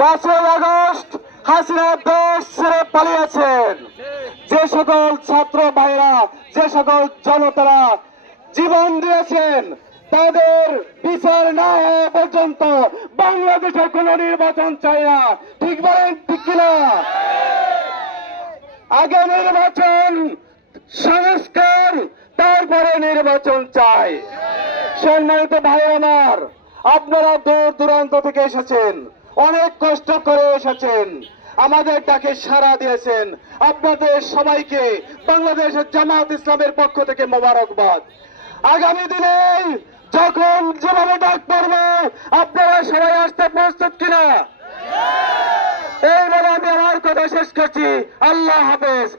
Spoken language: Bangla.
পাঁচই আগস্ট হাসিনা দেশ ছেড়ে পালিয়েছেন। যে সকল ছাত্র ভাইরা, যে সকল জনতারা জীবন দিয়েছেন, তাদের বিচার না হওয়া পর্যন্ত বাংলাদেশে কোন নির্বাচন চাই না। ঠিক বলেন, ঠিক কিনা? আগে নির্বাচন, সংস্কার, তারপরে নির্বাচন চাই। সম্মানিত ভাই আমার, আপনারা দূর দূরান্ত থেকে এসেছেন, অনেক কষ্ট করে এসেছেন, আমাদের ডাকে সাড়া দিয়েছেন। আপনাদের সবাইকে বাংলাদেশের জামাত ইসলামের পক্ষ থেকে মোবারকবাদ। আগামী দিনে যখন যেভাবে ডাক পড়বে, আপনারা সবাই আসতে প্রস্তুত কিনা? এই বলে আমি আমার কথা শেষ করছি। আল্লাহ হাফেজ।